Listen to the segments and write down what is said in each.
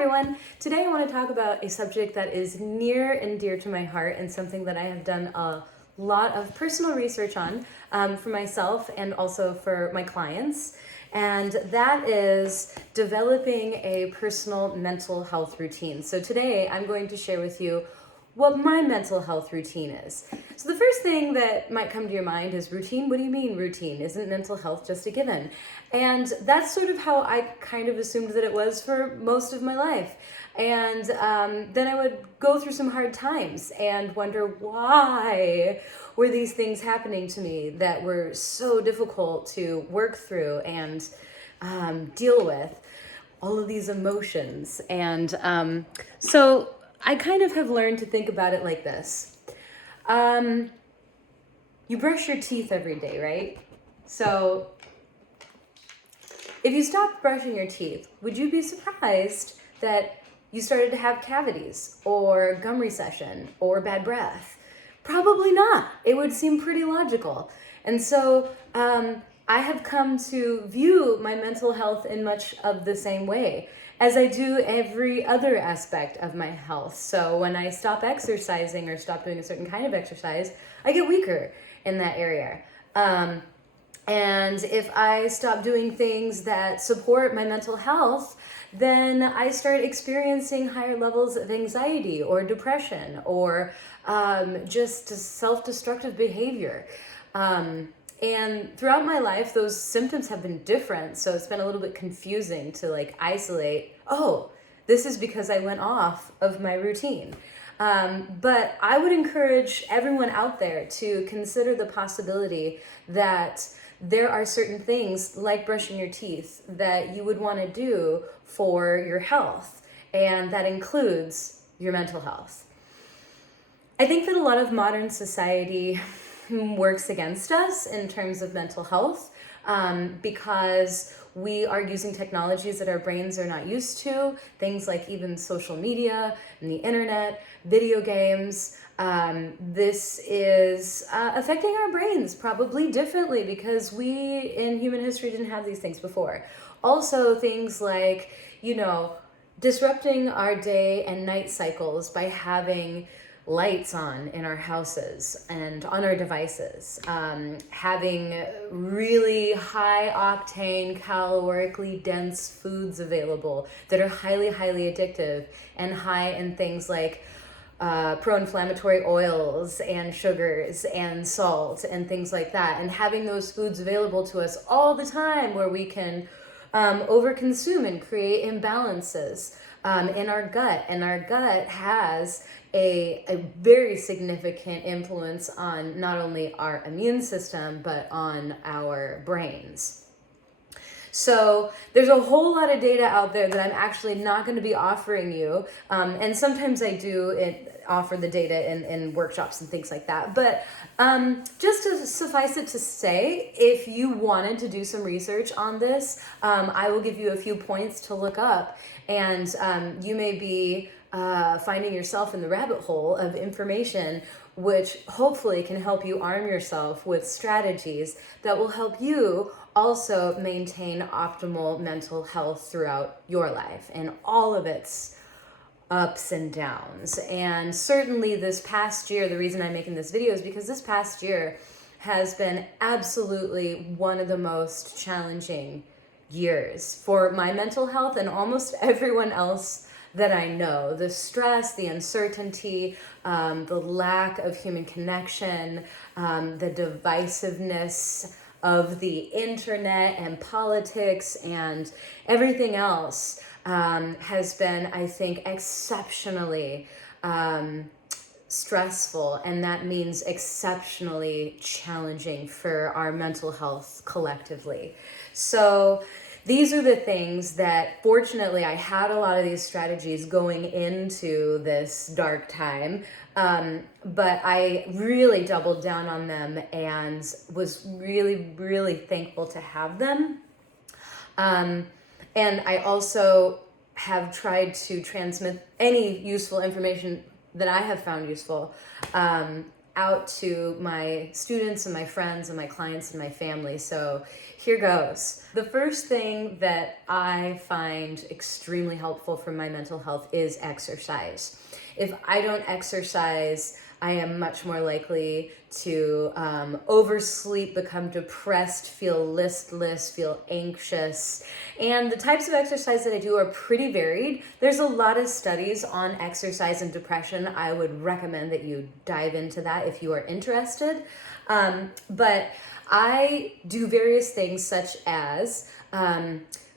everyone. Today I want to talk about a subject that is near and dear to my heart and something that I have done a lot of personal research on for myself and also for my clients. And that is developing a personal mental health routine. So today I'm going to share with you what my mental health routine is. So the first thing that might come to your mind is routine. What do you mean routine? Isn't mental health just a given? And that's sort of how I kind of assumed that it was for most of my life. And then I would go through some hard times and wonder why were these things happening to me that were so difficult to work through and deal with, all of these emotions. And so I kind of have learned to think about it like this. You brush your teeth every day, right? So if you stopped brushing your teeth, would you be surprised that you started to have cavities or gum recession or bad breath? Probably not. It would seem pretty logical. And so I have come to view my mental health in much of the same way as I do every other aspect of my health. So when I stop exercising or stop doing a certain kind of exercise, I get weaker in that area. And if I stop doing things that support my mental health, then I start experiencing higher levels of anxiety or depression or just self-destructive behavior. And throughout my life, those symptoms have been different. So it's been a little bit confusing to isolate, oh, this is because I went off of my routine. But I would encourage everyone out there to consider the possibility that there are certain things like brushing your teeth that you would want to do for your health. And that includes your mental health. I think that a lot of modern society works against us in terms of mental health because we are using technologies that our brains are not used to, things like even social media and the internet, video games. This is affecting our brains probably differently because we in human history didn't have these things before. Also things like, disrupting our day and night cycles by having lights on in our houses and on our devices, having really high octane, calorically dense foods available that are highly, highly addictive and high in things like pro-inflammatory oils and sugars and salt and things like that, and having those foods available to us all the time where we can overconsume and create imbalances in our gut. And our gut has a very significant influence on not only our immune system, but on our brains. So there's a whole lot of data out there that I'm actually not going to be offering you. And sometimes I do offer the data in workshops and things like that. But just to suffice it to say, if you wanted to do some research on this, I will give you a few points to look up. And you may be finding yourself in the rabbit hole of information which hopefully can help you arm yourself with strategies that will help you also maintain optimal mental health throughout your life and all of its ups and downs. And certainly this past year, the reason I'm making this video is because this past year has been absolutely one of the most challenging years for my mental health and almost everyone else that I know. The stress, the uncertainty, the lack of human connection, the divisiveness of the internet and politics and everything else has been, I think, exceptionally stressful, and that means exceptionally challenging for our mental health collectively. So these are the things that, fortunately, I had a lot of these strategies going into this dark time, but I really doubled down on them and was really, really thankful to have them. And I also have tried to transmit any useful information that I have found useful out to my students and my friends and my clients and my family. So Here goes. The first thing that I find extremely helpful for my mental health is exercise. If I don't exercise, I am much more likely to oversleep, become depressed, feel listless, feel anxious. And the types of exercise that I do are pretty varied. There's a lot of studies on exercise and depression. I would recommend that you dive into that if you are interested. But I do various things such as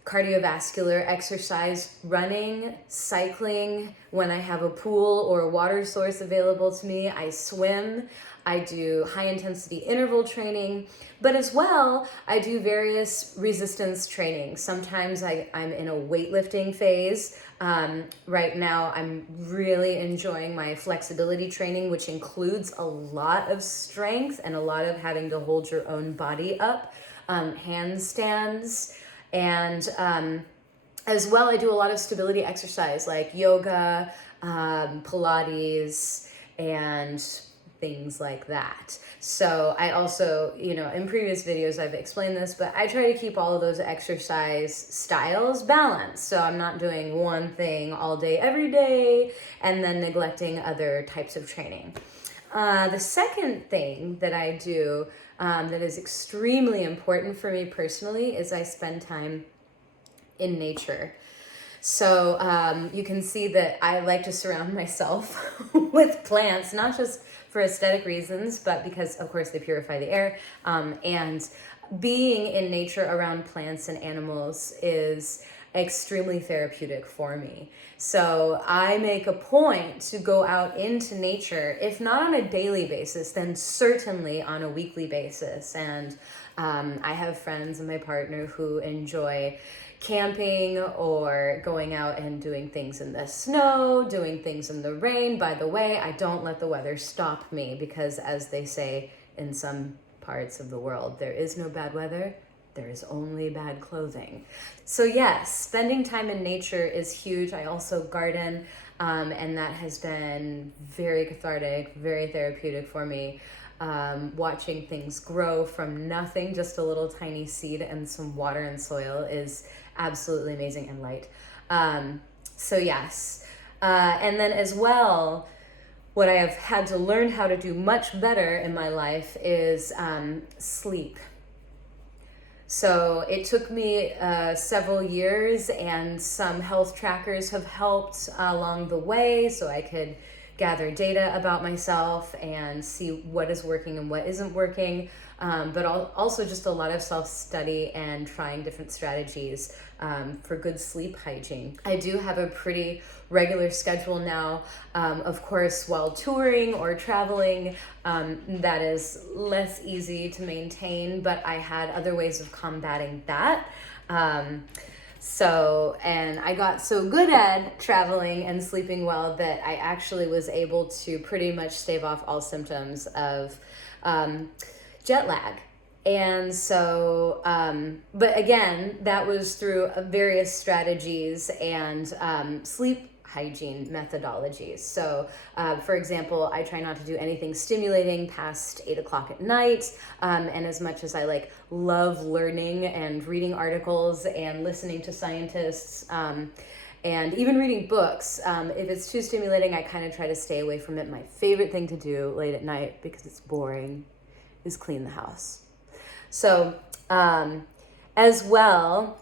cardiovascular exercise, running, cycling. When I have a pool or a water source available to me, I swim. I do high intensity interval training, but as well, I do various resistance training. Sometimes I'm in a weightlifting phase. Right now, I'm really enjoying my flexibility training, which includes a lot of strength and a lot of having to hold your own body up, handstands, and as well, I do a lot of stability exercise like yoga, Pilates, and things like that. So I also, in previous videos I've explained this, but I try to keep all of those exercise styles balanced. So I'm not doing one thing all day, every day, and then neglecting other types of training. The second thing that I do that is extremely important for me personally is I spend time in nature. So you can see that I like to surround myself with plants, not just for aesthetic reasons, but because, of course, they purify the air. And being in nature around plants and animals is extremely therapeutic for me. So I make a point to go out into nature, if not on a daily basis, then certainly on a weekly basis. And I have friends and my partner who enjoy camping or going out and doing things in the snow, doing things in the rain. By the way, I don't let the weather stop me because, as they say in some parts of the world, there is no bad weather, there is only bad clothing. So yes, spending time in nature is huge. I also garden, and that has been very cathartic, very therapeutic for me. Watching things grow from nothing, just a little tiny seed and some water and soil is absolutely amazing and light. So yes. And then as well, what I have had to learn how to do much better in my life is sleep. So it took me several years, and some health trackers have helped along the way so I could gather data about myself and see what is working and what isn't working, but also just a lot of self-study and trying different strategies for good sleep hygiene. I do have a pretty regular schedule now. Of course, while touring or traveling, that is less easy to maintain, but I had other ways of combating that. And I got so good at traveling and sleeping well that I actually was able to pretty much stave off all symptoms of jet lag. And so, but again, that was through various strategies and sleep hygiene methodologies. So, for example, I try not to do anything stimulating past 8 o'clock at night. And as much as I love learning and reading articles and listening to scientists, and even reading books, if it's too stimulating, I kind of try to stay away from it. My favorite thing to do late at night, because it's boring, is clean the house. So, as well,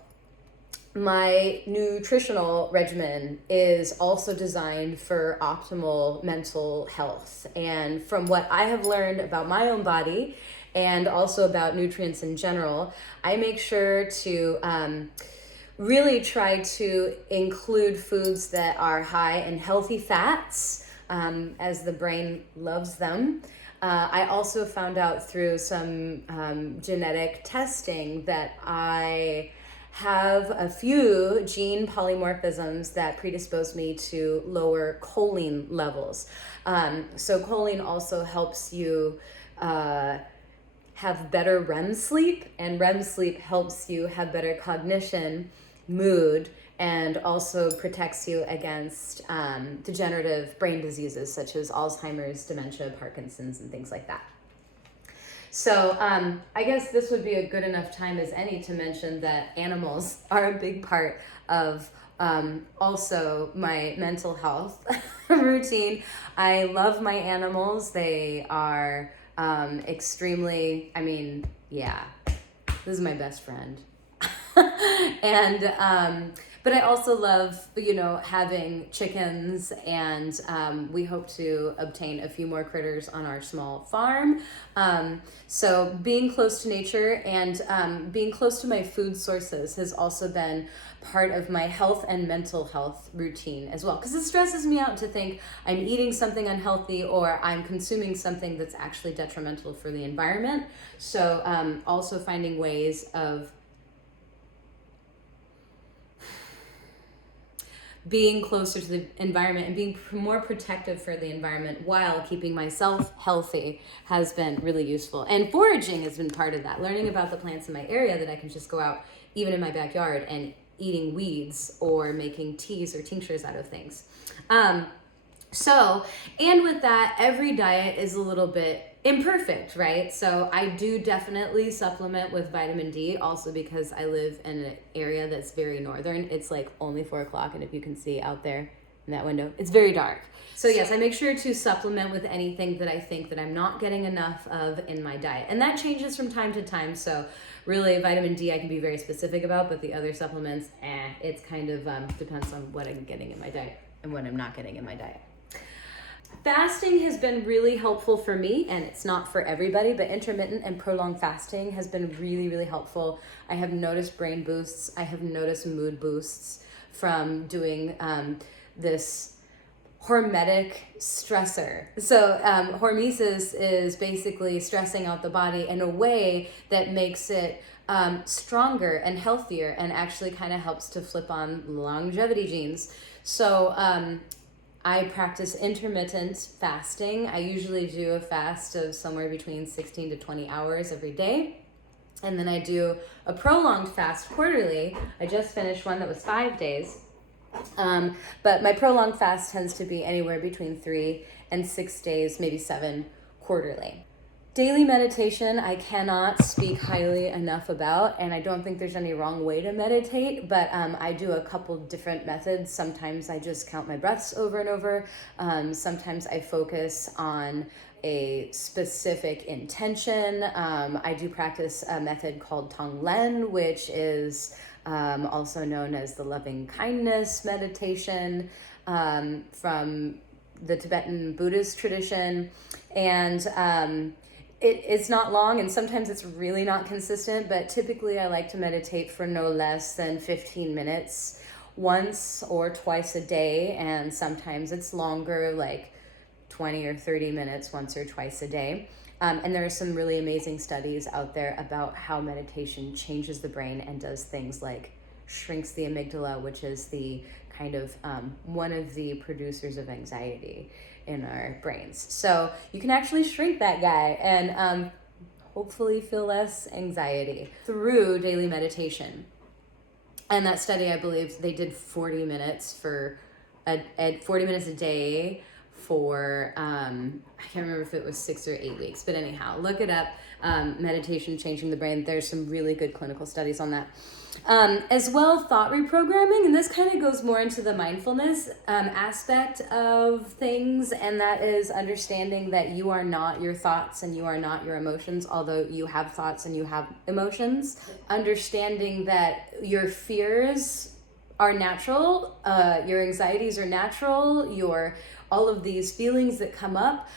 my nutritional regimen is also designed for optimal mental health. And from what I have learned about my own body and also about nutrients in general, I make sure to really try to include foods that are high in healthy fats, as the brain loves them. I also found out through some genetic testing that I have a few gene polymorphisms that predispose me to lower choline levels. So choline also helps you have better REM sleep, and REM sleep helps you have better cognition, mood, and also protects you against degenerative brain diseases such as Alzheimer's, dementia, Parkinson's, and things like that. So I guess this would be a good enough time as any to mention that animals are a big part of also my mental health routine. I love my animals. They are extremely, yeah, this is my best friend. And but I also love, having chickens, and we hope to obtain a few more critters on our small farm. So being close to nature and being close to my food sources has also been part of my health and mental health routine as well, because it stresses me out to think I'm eating something unhealthy or I'm consuming something that's actually detrimental for the environment. So also finding ways of being closer to the environment and being more protective for the environment while keeping myself healthy has been really useful. And foraging has been part of that. Learning about the plants in my area that I can just go out, even in my backyard, and eating weeds or making teas or tinctures out of things. And with that, every diet is a little bit imperfect, right? So I do definitely supplement with vitamin D, also because I live in an area that's very northern. It's like only 4 o'clock, and if you can see out there in that window, it's very dark. So yes, I make sure to supplement with anything that I think that I'm not getting enough of in my diet. And that changes from time to time. So really, vitamin D I can be very specific about, but the other supplements, it's kind of depends on what I'm getting in my diet and what I'm not getting in my diet. Fasting has been really helpful for me, and it's not for everybody, but intermittent and prolonged fasting has been really, really helpful. I have noticed brain boosts. I have noticed mood boosts from doing this hormetic stressor. So hormesis is basically stressing out the body in a way that makes it stronger and healthier, and actually kind of helps to flip on longevity genes. So I practice intermittent fasting. I usually do a fast of somewhere between 16 to 20 hours every day. And then I do a prolonged fast quarterly. I just finished one that was 5 days. But my prolonged fast tends to be anywhere between 3 and 6 days, maybe 7 quarterly. Daily meditation, I cannot speak highly enough about, and I don't think there's any wrong way to meditate, but I do a couple different methods. Sometimes I just count my breaths over and over. Sometimes I focus on a specific intention. I do practice a method called Tonglen, which is also known as the loving kindness meditation from the Tibetan Buddhist tradition. And it's not long, and sometimes it's really not consistent, but typically I like to meditate for no less than 15 minutes once or twice a day, and sometimes it's longer, like 20 or 30 minutes once or twice a day. And there are some really amazing studies out there about how meditation changes the brain and does things like shrinks the amygdala, which is the kind of one of the producers of anxiety in our brains. So you can actually shrink that guy and hopefully feel less anxiety through daily meditation. And that study, I believe they did 40 minutes for 40 minutes a day for I can't remember if it was 6 or 8 weeks, but anyhow, look it up. Meditation changing the brain. There's some really good clinical studies on that. As well, thought reprogramming, and this kind of goes more into the mindfulness aspect of things, and that is understanding that you are not your thoughts and you are not your emotions, although you have thoughts and you have emotions. Understanding that your fears are natural, your anxieties are natural, all of these feelings that come up,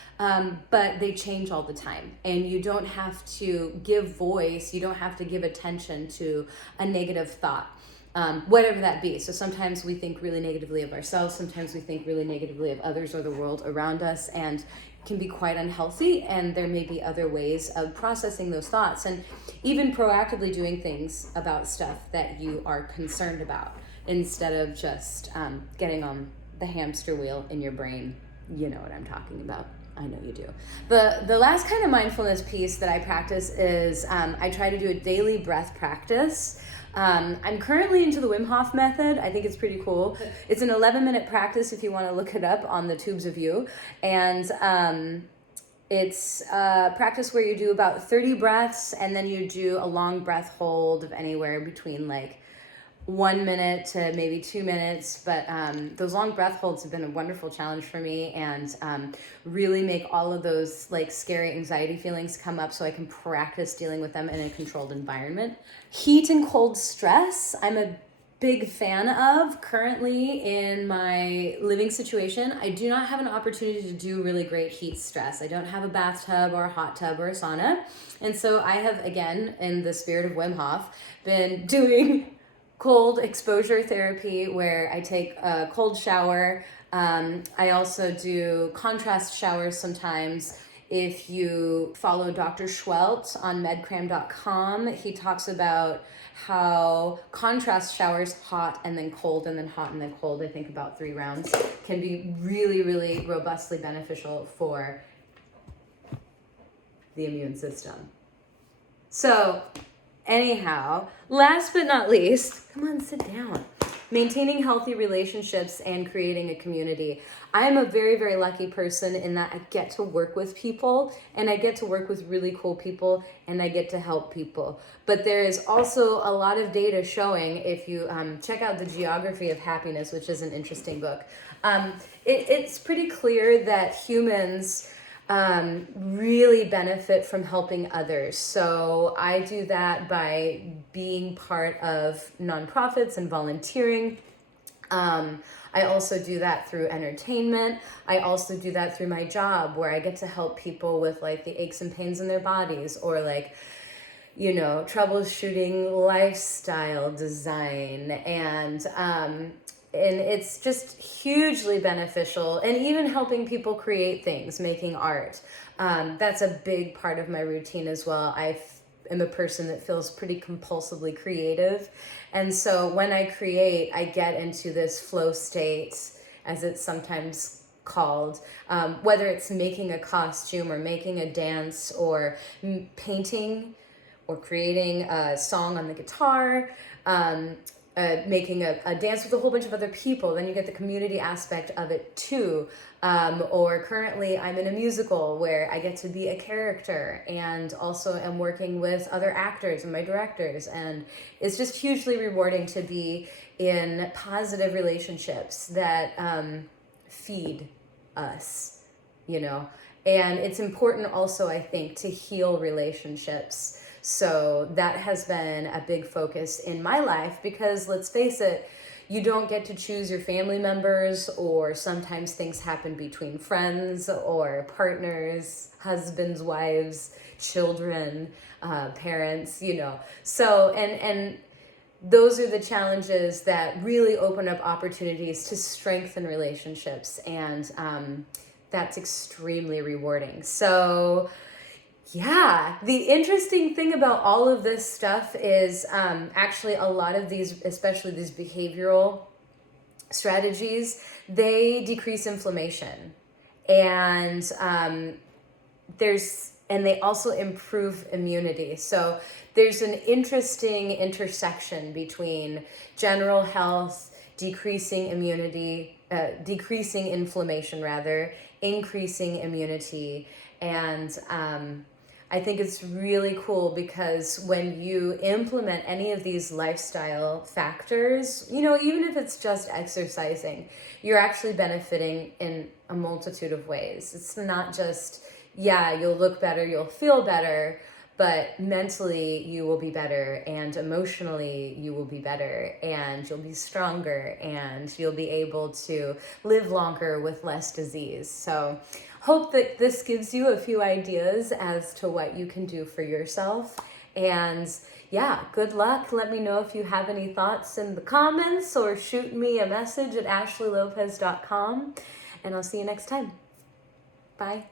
but they change all the time. And you don't have to give voice, you don't have to give attention to a negative thought, whatever that be. So sometimes we think really negatively of ourselves, sometimes we think really negatively of others or the world around us, and can be quite unhealthy. And there may be other ways of processing those thoughts, and even proactively doing things about stuff that you are concerned about, instead of just getting on the hamster wheel in your brain. You know what I'm talking about. I know you do. The last kind of mindfulness piece that I practice is I try to do a daily breath practice. I'm currently into the Wim Hof method. I think it's pretty cool. It's an 11-minute practice if you want to look it up on the Tubes of You. And It's a practice where you do about 30 breaths, and then you do a long breath hold of anywhere between like 1 minute to maybe 2 minutes. But those long breath holds have been a wonderful challenge for me, and really make all of those like scary anxiety feelings come up so I can practice dealing with them in a controlled environment. Heat and cold stress, I'm a big fan of. Currently in my living situation, I do not have an opportunity to do really great heat stress. I don't have a bathtub or a hot tub or a sauna. And so I have, again, in the spirit of Wim Hof, been doing cold exposure therapy where I take a cold shower. I also do contrast showers sometimes. If you follow Dr. Schwelt on medcram.com, he talks about how contrast showers, hot and then cold and then hot and then cold, I think about 3 rounds, can be really, really robustly beneficial for the immune system. So anyhow, last but not least, come on, sit down. Maintaining healthy relationships and creating a community. I am a very, very lucky person in that I get to work with people, and I get to work with really cool people, and I get to help people. But there is also a lot of data showing, if you check out The Geography of Happiness, which is an interesting book, it's pretty clear that humans really benefit from helping others. So I do that by being part of nonprofits and volunteering. I also do that through entertainment. I also do that through my job, where I get to help people with like the aches and pains in their bodies, or like, you know, troubleshooting lifestyle design, and it's just hugely beneficial, and even helping people create things, making art. That's a big part of my routine as well. I am a person that feels pretty compulsively creative. And so when I create, I get into this flow state, as it's sometimes called, whether it's making a costume or making a dance or painting or creating a song on the guitar, making a dance with a whole bunch of other people. Then you get the community aspect of it too. Or currently I'm in a musical where I get to be a character, and also am working with other actors and my directors. And it's just hugely rewarding to be in positive relationships that feed us, you know. And it's important also, I think, to heal relationships. So that has been a big focus in my life, because let's face it, you don't get to choose your family members, or sometimes things happen between friends or partners, husbands, wives, children, parents, you know. So, and those are the challenges that really open up opportunities to strengthen relationships, and that's extremely rewarding. So yeah, the interesting thing about all of this stuff is actually a lot of these, especially these behavioral strategies, they decrease inflammation, and they also improve immunity. So there's an interesting intersection between general health, decreasing immunity, decreasing inflammation rather, increasing immunity, and I think it's really cool, because when you implement any of these lifestyle factors, you know, even if it's just exercising, you're actually benefiting in a multitude of ways. It's not just, yeah, you'll look better, you'll feel better, but mentally you will be better, and emotionally you will be better, and you'll be stronger, and you'll be able to live longer with less disease. So hope that this gives you a few ideas as to what you can do for yourself. And yeah, good luck. Let me know if you have any thoughts in the comments, or shoot me a message at ashleylopez.com, and I'll see you next time. Bye.